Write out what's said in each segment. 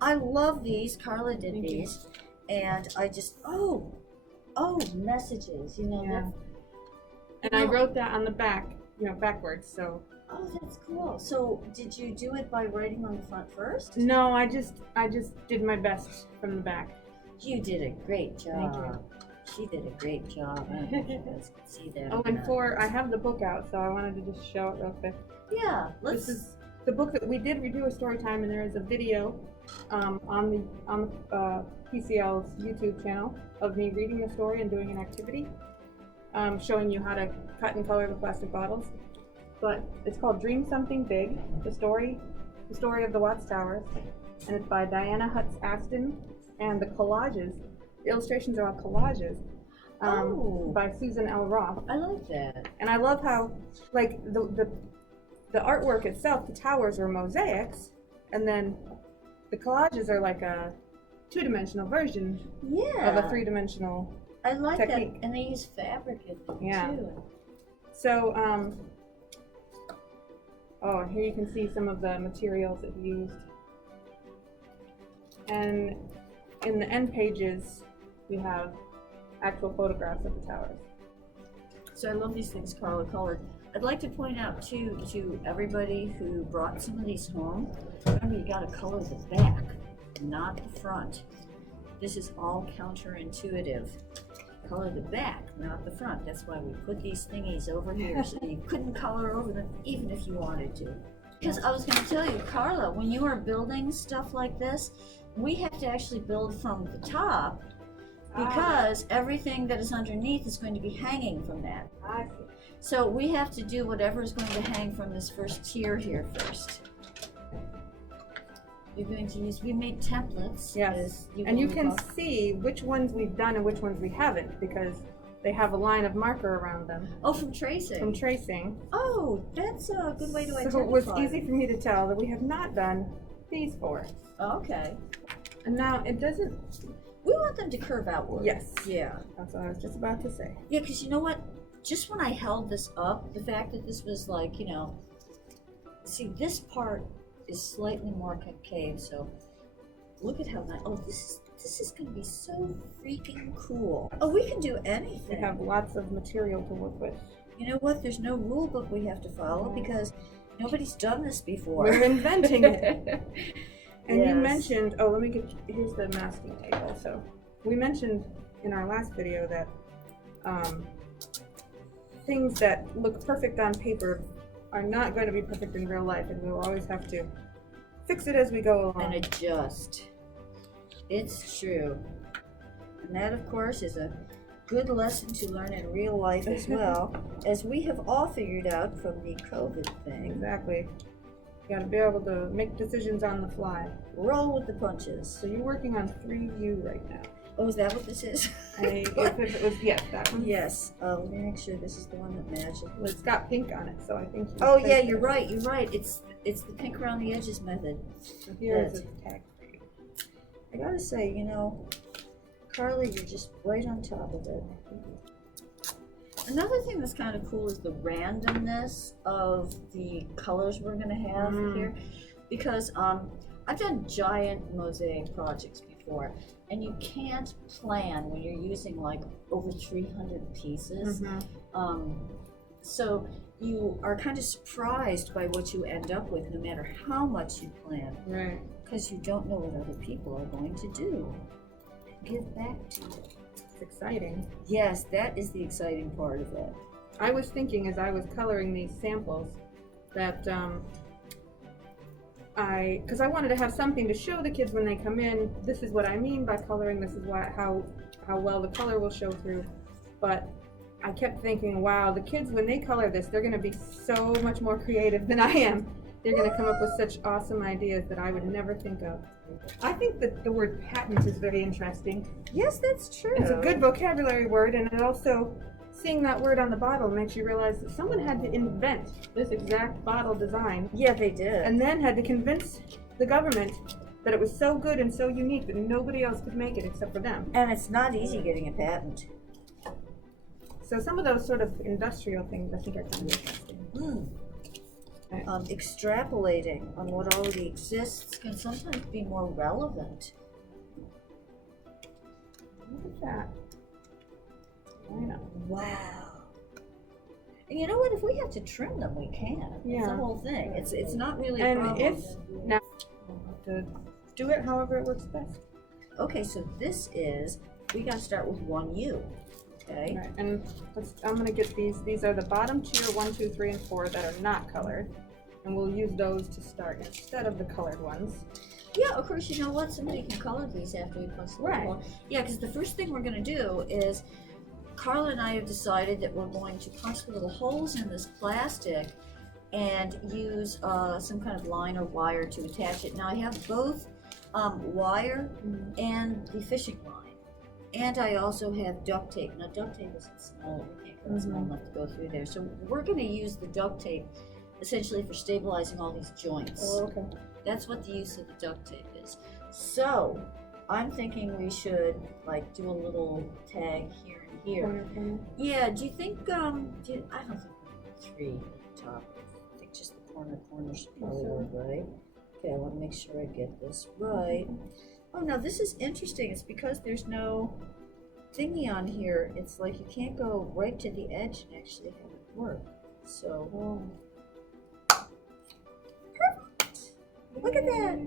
I love these. Carla did Thank you. these. And I just, oh, messages, you know. Yeah. And You I know- wrote that on the back, backwards, so. Oh, that's cool. So did you do it by writing on the front first? No, I just did my best from the back. You did a great job. Thank you. She did a great job. I don't know if you guys can see that. Oh, or and not. I have the book out, so I wanted to just show it real quick. Yeah, let's. This is the book that we did redo a story time, and there is a video on the PCL's YouTube channel of me reading the story and doing an activity, showing you how to cut and color the plastic bottles. But it's called Dream Something Big, the story of the Watchtowers, and it's by Diana Hutz Aston, and the illustrations are all collages by Susan L. Roth. I like that. And I love how, like, the artwork itself, the towers are mosaics, and then the collages are like a two-dimensional version of a three-dimensional I like technique. that, and they use fabric in them too. So, oh, here you can see some of the materials it used. And in the end pages, we have actual photographs of the towers. So I love these things Carla colored. I'd like to point out too to everybody who brought some of these home, remember you gotta color the back, not the front. This is all counterintuitive. Color the back, not the front. That's why we put these thingies over here so you couldn't color over them even if you wanted to. Because I was gonna tell you, Carla, when you are building stuff like this, we have to actually build from the top because everything that is underneath is going to be hanging from that. I see. So we have to do whatever is going to hang from this first tier here first. You're going to use, we made templates. Yes, and you can see which ones we've done and which ones we haven't, because they have a line of marker around them. Oh, from tracing. From tracing. Oh, that's a good way to identify. So it was easy for me to tell that we have not done these four. Oh, okay. And now it doesn't. We want them to curve outward. Yes. Yeah. That's what I was just about to say. Yeah, because you know what? Just when I held this up, the fact that this was like, see, this part is slightly more concave, so look at how nice. Oh, this is going to be so freaking cool. Oh, we can do anything. We have lots of material to work with. You know what? There's no rule book we have to follow because nobody's done this before. We're inventing it. And Yes. you mentioned, oh, let me get, here's the masking table. So we mentioned in our last video that things that look perfect on paper are not going to be perfect in real life, and we'll always have to fix it as we go along. And adjust. It's true. And that, of course, is a good lesson to learn in real life as well, as we have all figured out from the COVID thing. Exactly. You gotta be able to make decisions on the fly. Roll with the punches. So you're working on 3U right now. Oh, is that what this is? If it was, yes, that one. Yes. Let me make sure this is the one that matches. Well, it's got pink on it, so I think. Oh yeah, you're right. You're right. It's the pink around the edges method. So here's a tag for you. I gotta say, Carla, you're just right on top of it. Another thing that's kind of cool is the randomness of the colors we're gonna have here, because I've done giant mosaic projects before, and you can't plan when you're using like over 300 pieces. So you are kind of surprised by what you end up with, no matter how much you plan, Right. because you don't know what other people are going to do. Give back to you. It's exciting. Yes, that is the exciting part of it. I was thinking as I was coloring these samples that because I wanted to have something to show the kids when they come in. This is what I mean by coloring. This is how well the color will show through. But I kept thinking, wow, the kids when they color this, they're going to be so much more creative than I am. They're going to come up with such awesome ideas that I would never think of. I think that the word patent is very interesting. Yes, that's true. It's a good vocabulary word, and it also, seeing that word on the bottle makes you realize that someone had to invent this exact bottle design. Yeah, they did. And then had to convince the government that it was so good and so unique that nobody else could make it except for them. And it's not easy getting a patent. So some of those sort of industrial things I think are kind of interesting. extrapolating on what already exists can sometimes be more relevant. Look at that. I know. Wow. And you know what? If we have to trim them, we can. Yeah. It's the whole thing. It's not really a And problem. if now, we'll have to do it however it works best. Okay, so this is, we gotta start with 1U. Okay. Right, and I'm gonna get these. These are the bottom tier 1, 2, 3, and 4 that are not colored, and we'll use those to start instead of the colored ones. Yeah, of course. You know what? Somebody can color these after we punch the label. Yeah, because the first thing we're gonna do is, Carla and I have decided that we're going to punch the little holes in this plastic and use some kind of line or wire to attach it. Now I have both wire and the fishing line. And I also have duct tape. Now duct tape isn't small, we can't go small enough to go through there. So we're gonna use the duct tape essentially for stabilizing all these joints. Oh, okay. That's what the use of the duct tape is. So I'm thinking we should like do a little tag here and here. Yeah, do you think, I don't think we need 3 at the top. I think just the corner should probably work, right? Okay, I want to make sure I get this right. Oh, now this is interesting. It's because there's no thingy on here. It's like you can't go right to the edge and actually have it work. So, perfect! Look at that!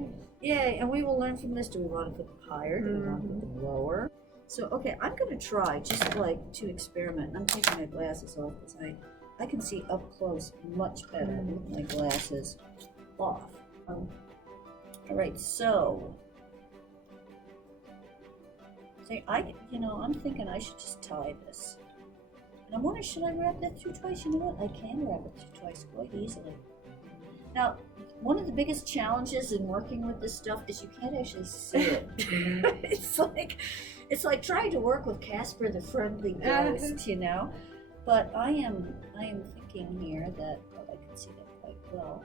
Yay, and we will learn from this. Do we want to put them higher? Do we want to put them lower? So, okay, I'm going to try just like to experiment. I'm taking my glasses off because I can see up close much better with my glasses off. All right, so I'm thinking I should just tie this. And I'm wondering, should I wrap that through twice? You know what? I can wrap it through twice quite easily. Now, one of the biggest challenges in working with this stuff is you can't actually see it. It's like trying to work with Casper the Friendly Ghost, you know. But I am thinking here that I can see that quite well.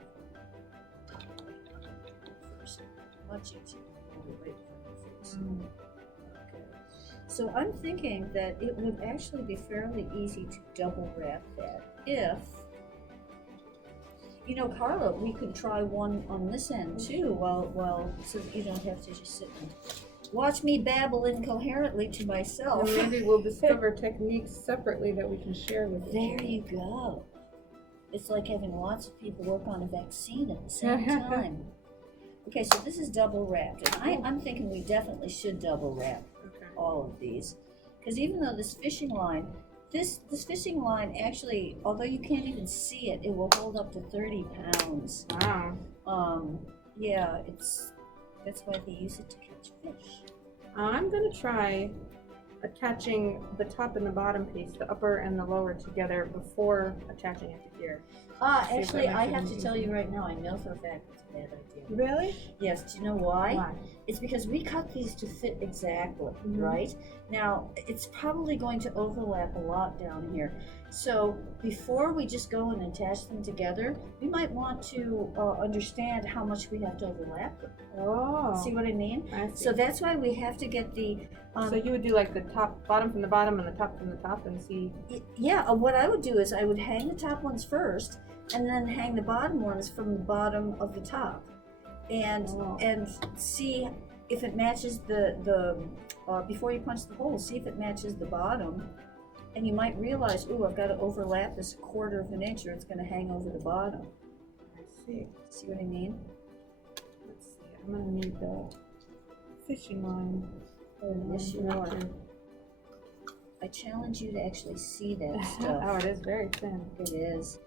First, much easier to hold it right in front of your face. Okay. So I'm thinking that it would actually be fairly easy to double wrap that if. You know, Carla, we could try one on this end too, so that you don't have to just sit and watch me babble incoherently to myself. And maybe we'll discover techniques separately that we can share with you. There you go. It's like having lots of people work on a vaccine at the same time. Okay, so this is double wrapped, and I'm thinking we definitely should double wrap all of these, because even though this fishing line. This fishing line actually, although you can't even see it, it will hold up to 30 pounds. Wow. Yeah, that's why they use it to catch fish. I'm gonna try attaching the top and the bottom piece, the upper and the lower together before attaching it to here. Actually, I have to tell you right now, I know for a fact it's a bad idea. Really? Yes, do you know why? Why? It's because we cut these to fit exactly, right? Now, it's probably going to overlap a lot down here. So before we just go and attach them together, we might want to understand how much we have to overlap them. Oh. See what I mean? I see. So that's why we have to get the... so you would do like the bottom from the bottom and the top from the top and see... Yeah, what I would do is I would hang the top ones first and then hang the bottom ones from the bottom of the top. And see if it matches before you punch the hole, see if it matches the bottom. And you might realize, ooh, I've got to overlap this 1/4 of an inch or it's going to hang over the bottom. I see. See what I mean? Let's see. I'm going to need the fishing line. Yes, you are. I challenge you to actually see that stuff. Oh, it is very thin. It is.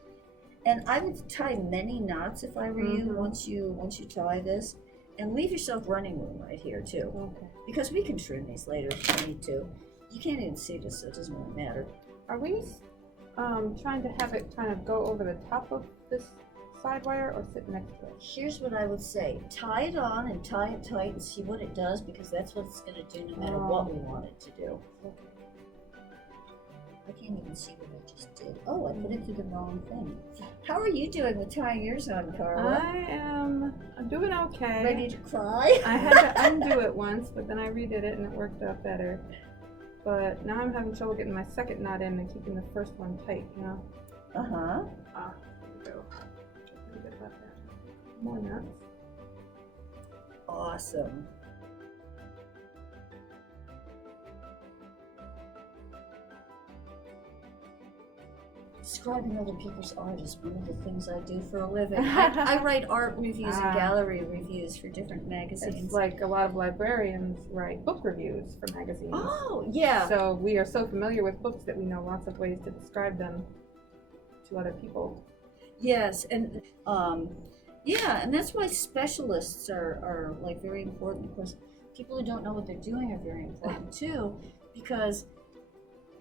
And I would tie many knots if I were you once you tie this. And leave yourself running room right here too. Okay. Because we can trim these later if we need to. You can't even see this, so it doesn't really matter. Are we trying to have it kind of go over the top of this side wire or sit next to it? Here's what I would say. Tie it on and tie it tight and see what it does, because that's what it's going to do no matter what we want it to do. Okay. I can't even see what I just did. Oh, I put it through the wrong thing. How are you doing with tying yours on, Carla? I'm doing okay. Ready to cry? I had to undo it once, but then I redid it and it worked out better. But now I'm having trouble getting my second knot in and keeping the first one tight, you know? Uh-huh. There we go. more nuts. Awesome. Describing other people's art is one of the things I do for a living. I write art reviews and gallery reviews for different magazines. It's like a lot of librarians write book reviews for magazines. Oh, yeah. So we are so familiar with books that we know lots of ways to describe them to other people. Yes, and yeah, and that's why specialists are like very important. Of course, people who don't know what they're doing are very important too, because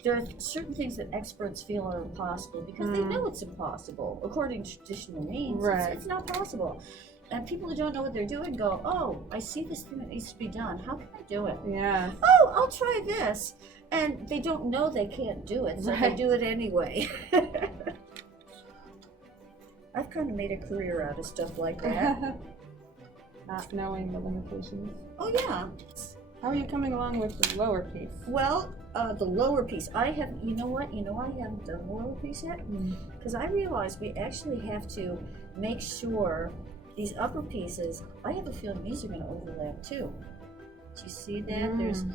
there are certain things that experts feel are impossible because they know it's impossible according to traditional means. Right. It's not possible. And people who don't know what they're doing go, oh, I see this thing that needs to be done. How can I do it? Yeah. Oh, I'll try this. And they don't know they can't do it, so they do it anyway. I've kind of made a career out of stuff like that. Not knowing the limitations. Oh, yeah. How are you coming along with the lower piece? Well, the lower piece, I have, you know what? You know why I haven't done the lower piece yet? Because I realized we actually have to make sure these upper pieces, I have a feeling these are going to overlap too. Do you see that? There's,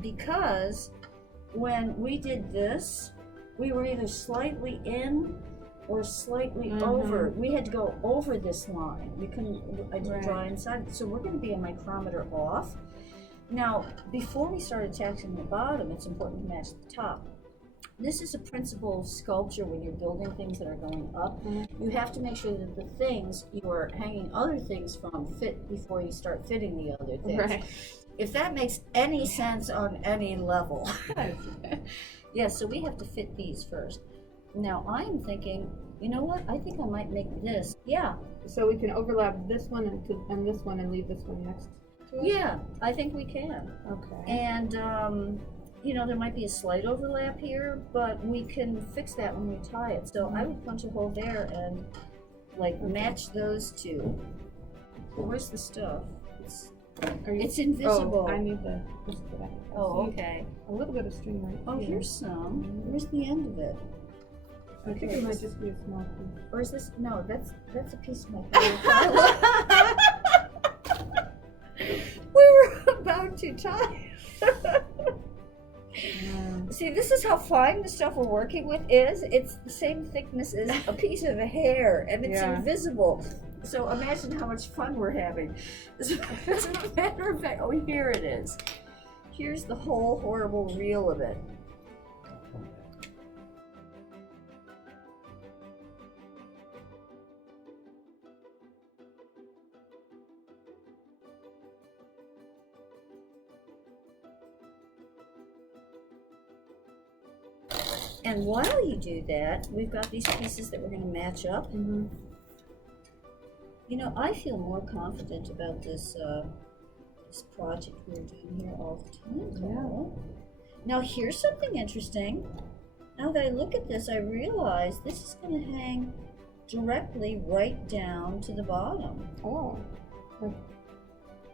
because when we did this, we were either slightly in or slightly over. We had to go over this line. We couldn't, I didn't draw inside. So we're going to be a micrometer off. Now, before we start attaching the bottom, it's important to match the top. This is a principle of sculpture when you're building things that are going up. You have to make sure that the things you are hanging other things from fit before you start fitting the other things. Right. If that makes any sense on any level. Yeah, so we have to fit these first. Now, I'm thinking, you know what? I think I might make this. Yeah. So we can overlap this one and this one and leave this one next to it? Yeah, I think we can. Okay. And, you know, there might be a slight overlap here, but we can fix that when we tie it. So I would punch a hole there and, like, match those two. Where's the stuff? It's invisible. Oh, I need the. Oh, okay. A little bit of string right Oh, here. here's some. Where's the end of it? I think it might just be a small piece. Or is this? No, that's a piece of my hair, Carla. We were about to tie. See, this is how fine the stuff we're working with is. It's the same thickness as a piece of hair, and it's invisible. So imagine how much fun we're having. As a matter of fact, oh, here it is. Here's the whole horrible reel of it. And while you do that, we've got these pieces that we're going to match up. You know, I feel more confident about this this project we're doing here all the time, Carla. Now, here's something interesting. Now that I look at this, I realize this is going to hang directly right down to the bottom. Oh,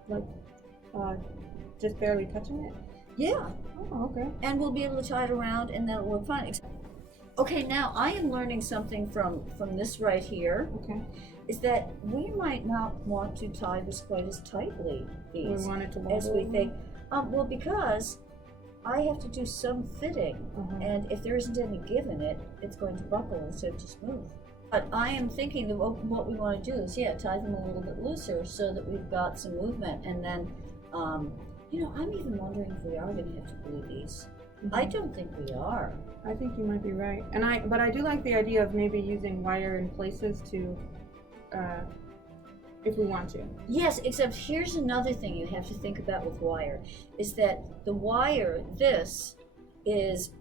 like just barely touching it? Yeah. Oh, okay. And we'll be able to tie it around, and that'll work fine. Okay, now I am learning something from this right here. Okay. Is that we might not want to tie this quite as tightly, We want it to as we think. Well, because I have to do some fitting, and if there isn't any give in it, it's going to buckle instead of just move. But I am thinking that what we want to do is, tie them a little bit looser so that we've got some movement, and then, you know, I'm even wondering if we are going to have to glue these. I don't think we are. I think you might be right, but I do like the idea of maybe using wire in places to. If we want to. Yes, except here's another thing you have to think about with wire, is that the wire, this is,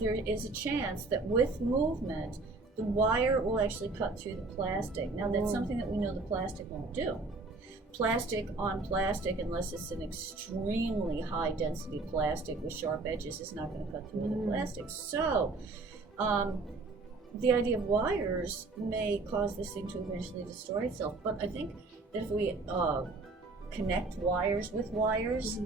there is a chance that with movement, the wire will actually cut through the plastic. Now that's something that we know the plastic won't do. Plastic on plastic, unless it's an extremely high density plastic with sharp edges, is not going to cut through the plastic. So, the idea of wires may cause this thing to eventually destroy itself, but I think that if we connect wires with wires,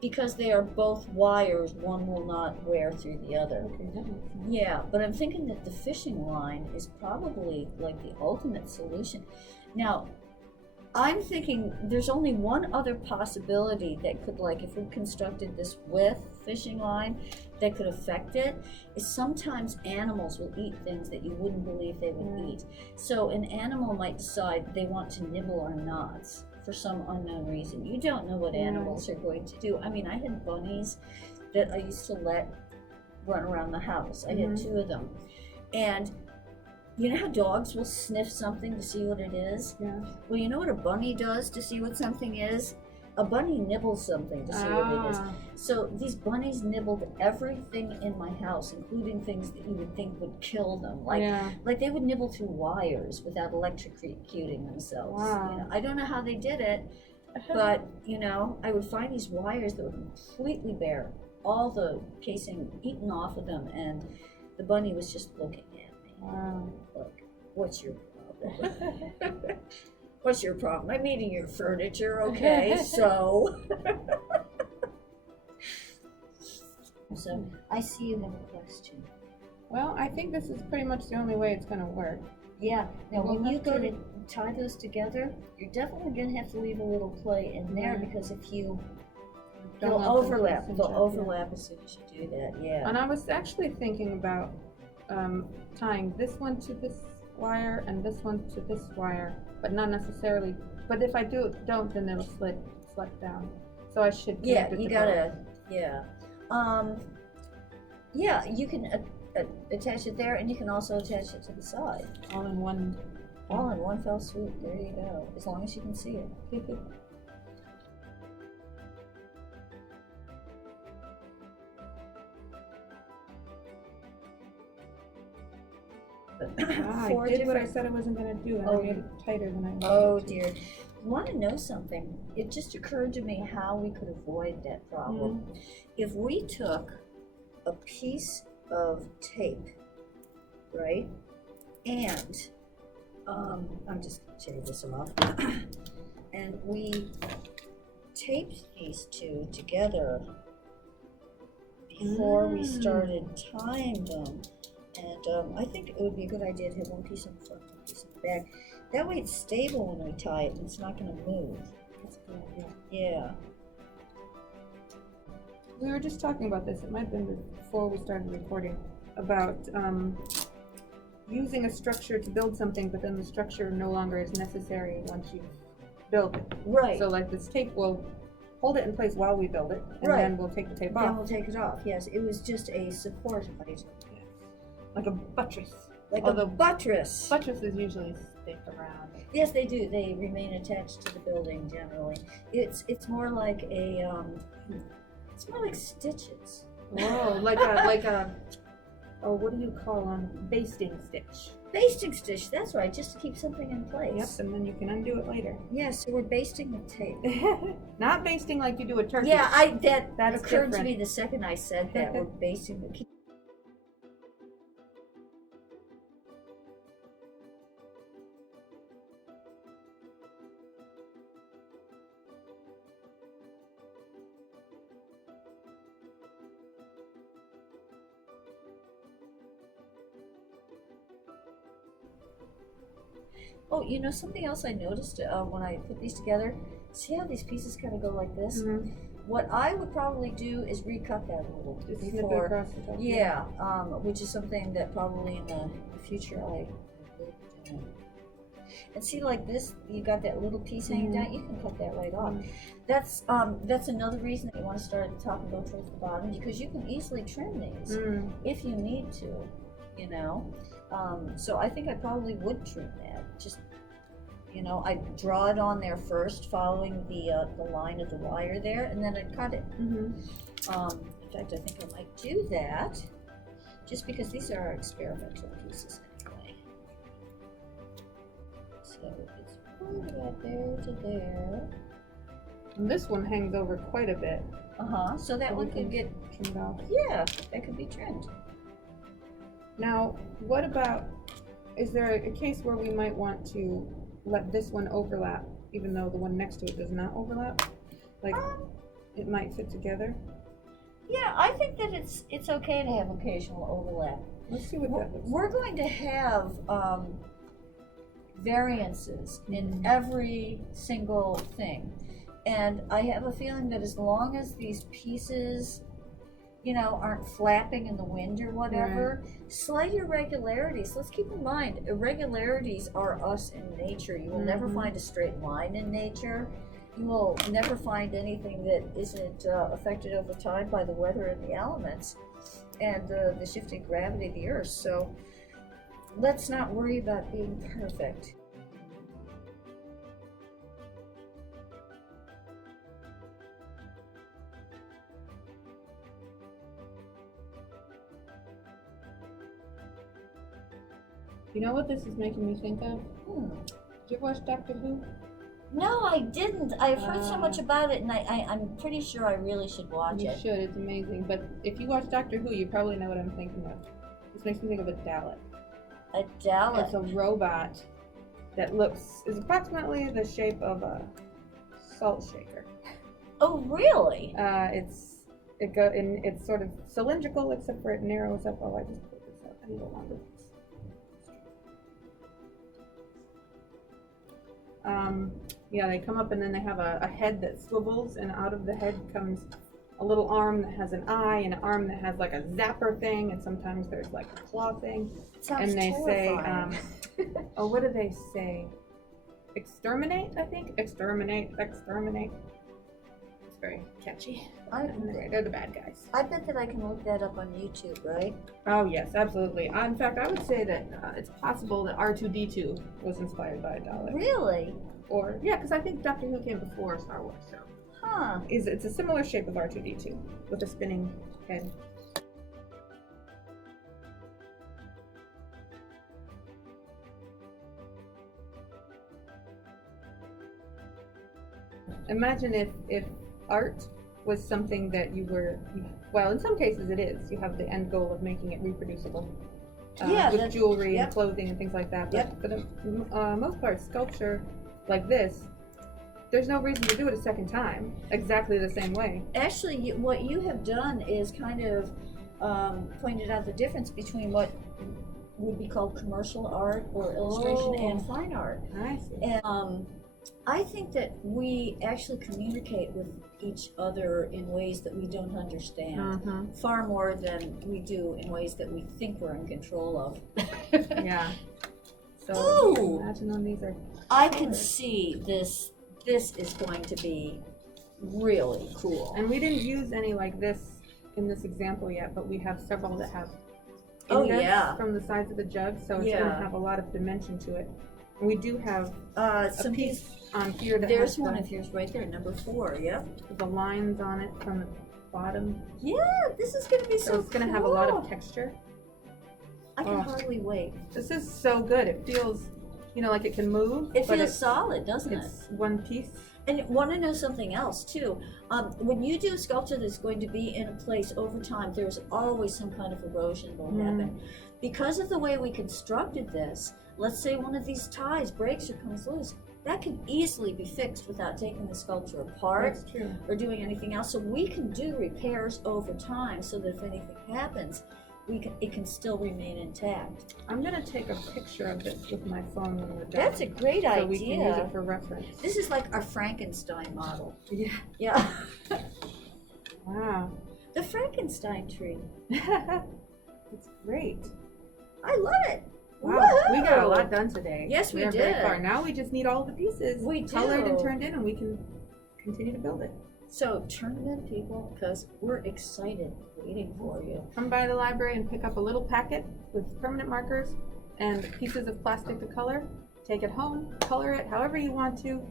because they are both wires, one will not wear through the other. Okay, that makes sense. Yeah, but I'm thinking that the fishing line is probably like the ultimate solution. Now, I'm thinking there's only one other possibility that could, like, if we constructed this with fishing line, that could affect it, is sometimes animals will eat things that you wouldn't believe they would eat. So an animal might decide they want to nibble our knots for some unknown reason. You don't know what animals are going to do. I mean, I had bunnies that I used to let run around the house. I had 2 of them. And you know how dogs will sniff something to see what it is? Yeah. Well, you know what a bunny does to see what something is? A bunny nibbles something to see what it is. So these bunnies nibbled everything in my house, including things that you would think would kill them. Like they would nibble through wires without electrocuting themselves. Wow. You know, I don't know how they did it, but you know, I would find these wires that were completely bare, all the casing eaten off of them, and the bunny was just looking at me. Wow. Look, what's your problem? What's your problem? I'm eating your furniture, okay? So I see you have a question. Well, I think this is pretty much the only way it's going to work. Yeah. Now, We'll when you have go to- to tie those together, you're definitely going to have to leave a little play in there because if you they'll Don't want them to overlap. cinch They'll up, overlap as soon as you do that. Yeah. And I was actually thinking about tying this one to this wire and this one to this wire, but not necessarily. But if I don't, then it'll slip down. So I should. Yeah, connect it you to gotta. Yeah. Yeah, you can attach it there, and you can also attach it to the side. both all in one. All in one fell swoop. There you go. As long as you can see it. I did what I said I wasn't going to do, and I made it tighter than I wanted. Oh it to. dear. You want to know something? It just occurred to me how we could avoid that problem. If we took a piece of tape, right, and I'm just going to tear this off, and we taped these 2 together before we started tying them. And I think it would be a good idea to have one piece in the front, one piece in the back. That way it's stable when we tie it and it's not going to move. That's a good idea. Yeah. We were just talking about this. It might have been before we started recording about using a structure to build something, but then the structure no longer is necessary once you build it. Right. So like this tape will hold it in place while we build it, and then we'll take the tape Then off. we'll take it off. Yes, it was just a support item. Like a buttress. Like Although a buttress. buttresses usually stick around. Yes, they do. They remain attached to the building generally. It's more like a it's more like stitches. Whoa, like a oh, what do you call them? Basting stitch. Basting stitch. That's right. Just to keep something in place. Yep, and then you can undo it later. Yes, so we're basting with tape. Not basting like you do a turkey. Yeah, that That's occurred different. to me the second I said that. We're basting the. Oh, you know something else I noticed when I put these together? See how these pieces kind of go like this? Mm-hmm. What I would probably do is recut that a little Just snip it before. across the top. Yeah, which is something that probably in the future I will do. And see, like this, you got that little piece hanging down. You can cut that right off. That's another reason that you want to start at the top and go towards the bottom, because you can easily trim these if you need to. You know, so I think I probably would trim that. Just, you know, I draw it on there first, following the line of the wire there, and then I cut it. In fact, I think I might do that, just because these are our experimental pieces anyway. So it's right about there to there. And this one hangs over quite a bit. So that one could get trimmed off. Yeah, that could be trimmed. Now, what about, is there a case where we might want to let this one overlap, even though the one next to it does not overlap? Like, it might fit together? Yeah, I think that it's okay to have occasional overlap. Let's see what that looks like. We're going to have variances in every single thing. And I have a feeling that as long as these pieces, you know, aren't flapping in the wind or whatever, slight irregularities, let's keep in mind, irregularities are us in nature. You will never find a straight line in nature. You will never find anything that isn't affected over time by the weather and the elements and the shifting gravity of the earth. So let's not worry about being perfect. You know what this is making me think of? Did you ever watch Doctor Who? No, I didn't. I've heard so much about it, and I'm pretty sure I really should watch it. You should. It's amazing. But if you watch Doctor Who, you probably know what I'm thinking of. This makes me think of a Dalek. A Dalek? It's a robot that is approximately the shape of a salt shaker. Oh, really? It's sort of cylindrical, except for it narrows up. Oh, I just put this up. I need a longer piece. Yeah, they come up and then they have a head that swivels, and out of the head comes a little arm that has an eye, and an arm that has like a zapper thing, and sometimes there's like a claw thing. Sounds and they terrifying. say, oh, what do they say? Exterminate, I think? Exterminate. It's very catchy. They're the bad guys. I bet that I can look that up on YouTube, right? Oh, yes, absolutely. In fact, I would say that it's possible that R2-D2 was inspired by a Dalek. Really? Or, yeah, because I think Doctor Who came before Star Wars, so. Huh. It's a similar shape of R2-D2 with a spinning head. Imagine if art was something that well, in some cases it is. You have the end goal of making it reproducible. With jewelry and clothing and things like that. But for the most part, sculpture like this, there's no reason to do it a second time exactly the same way. Actually, what you have done is kind of pointed out the difference between what would be called commercial art or illustration and fine art. I see. And I think that we actually communicate with each other in ways that we don't understand, far more than we do in ways that we think we're in control of. Yeah. So imagine when these are. I can see this. This is going to be really cool. And we didn't use any like this in this example yet, but we have several that have from the sides of the jug, so it's going to have a lot of dimension to it. And we do have a piece on here that there's one of yours right there, number 4. Yep. The lines on it from the bottom. Yeah, this is going to be so it's going to have a lot of texture. I can hardly wait. This is so good. It feels, like it can move. It feels solid, doesn't it? It's one piece. And want to know something else too? When you do a sculpture that's going to be in a place over time, there's always some kind of erosion will happen. Because of the way we constructed this, let's say one of these ties breaks or comes loose, that can easily be fixed without taking the sculpture apart or doing anything else. So we can do repairs over time so that if anything happens, it can still remain intact. I'm going to take a picture of this with my phone when we're done. That's a great idea. So we can use it for reference. This is like our Frankenstein model. Yeah. Yeah. Wow. The Frankenstein tree. It's great. I love it. Wow, we got a lot done today. Yes, we did. Very far. Now we just need all the pieces colored and turned in, and we can continue to build it. So turn them in, people, because we're excited waiting for you. Come by the library and pick up a little packet with permanent markers and pieces of plastic to color. Take it home, color it however you want to,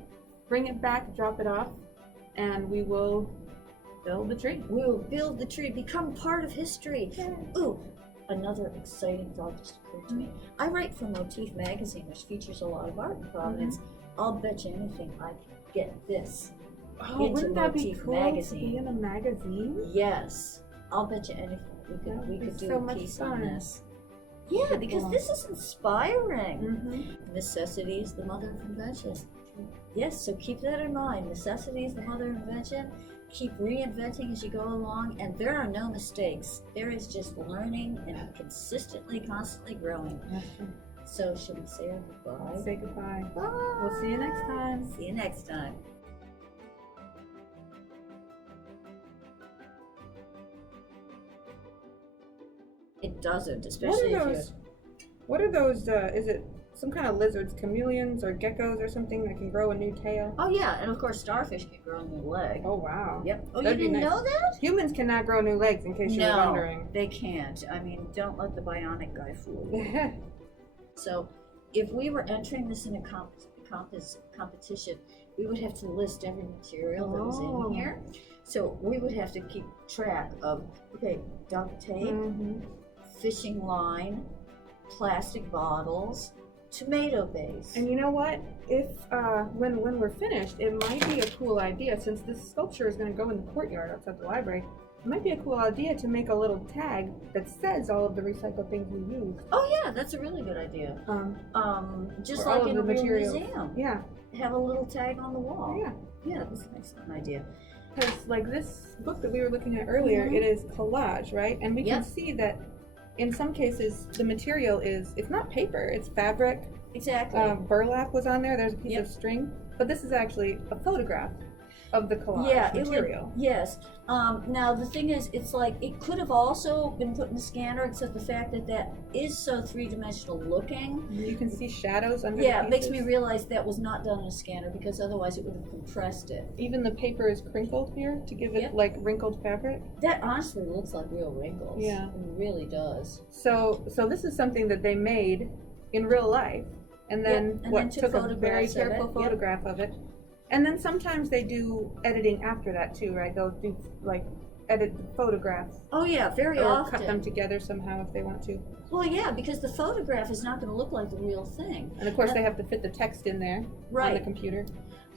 bring it back, drop it off, and we will build the tree. We will build the tree, become part of history. Yeah. Ooh, another exciting thought just occurred to me. I write for Motif magazine, which features a lot of art in Providence. I'll bet you anything I can get this. Oh, wouldn't that be cool to be in a magazine? Yes, I'll bet you anything we could do a piece on this. Yeah, because this is inspiring. Necessity is the mother of invention. Yes, so keep that in mind. Necessity is the mother of invention. Keep reinventing as you go along, and there are no mistakes. There is just learning and constantly growing. So should we say our goodbye? Say goodbye. Bye. We'll see you next time. See you next time. It doesn't, especially if you... What are those, is it some kind of lizards, chameleons or geckos or something that can grow a new tail? Oh yeah, and of course starfish can grow a new leg. Oh wow. Yep. Oh, That'd you be didn't nice. know that? Humans cannot grow new legs, in case you were wondering. They can't. I mean, don't let the bionic guy fool you. So, if we were entering this in a competition, we would have to list every material that was in here. So we would have to keep track of, okay, duct tape, fishing line, plastic bottles, tomato base. And you know what? If when we're finished, it might be a cool idea, since this sculpture is going to go in the courtyard outside the library. It might be a cool idea to make a little tag that says all of the recycled things we used. Oh yeah, that's a really good idea. Just all like of in the a real materials. museum. Yeah. Have a little tag on the wall. Yeah. Yeah, that's an excellent idea. Because like this book that we were looking at earlier, it is collage, right? And we can see that in some cases the material is, it's not paper, it's fabric. Exactly. Burlap was on there, there's a piece of string. But this is actually a photograph of the collage material. Yes. Now the thing is, it's like it could have also been put in the scanner, except the fact that that is so three-dimensional looking. You can see shadows under Yeah, the it makes pieces. me realize that was not done in a scanner, because otherwise it would have compressed it. Even the paper is crinkled here to give it like wrinkled fabric. That honestly looks like real wrinkles. Yeah. It really does. So this is something that they made in real life, and then took a very careful photograph of it. And then sometimes they do editing after that too, right? They'll do like edit the photographs. Oh yeah, very or often. cut them together somehow if they want to. Well, yeah, because the photograph is not going to look like the real thing. And of course they have to fit the text in there on the computer.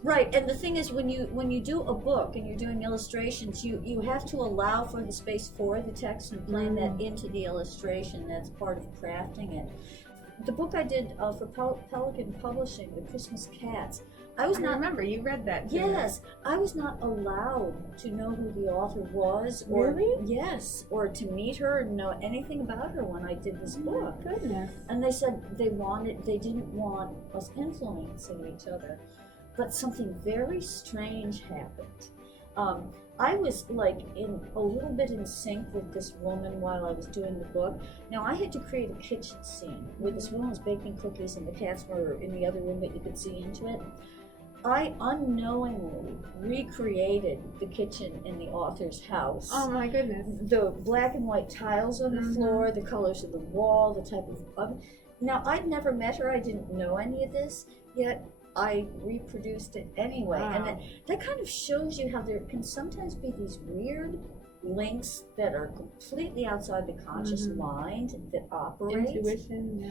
Right, and the thing is, when you do a book and you're doing illustrations, you have to allow for the space for the text and plan that into the illustration. That's part of crafting it. The book I did for Pelican Publishing, The Christmas Cats, I remember, you read that too. Yes, I was not allowed to know who the author was, or yes, or to meet her and know anything about her when I did this book. Goodness. And they said they didn't want us influencing each other. But something very strange happened. I was like a little bit in sync with this woman while I was doing the book. Now I had to create a kitchen scene where this woman was baking cookies and the cats were in the other room, but you could see into it. I unknowingly recreated the kitchen in the author's house. Oh my goodness. The black and white tiles on the floor, the colors of the wall, the type of oven. Now I'd never met her, I didn't know any of this, yet I reproduced it anyway. Wow. And that kind of shows you how there can sometimes be these weird links that are completely outside the conscious mind that operate. Intuition, Yeah.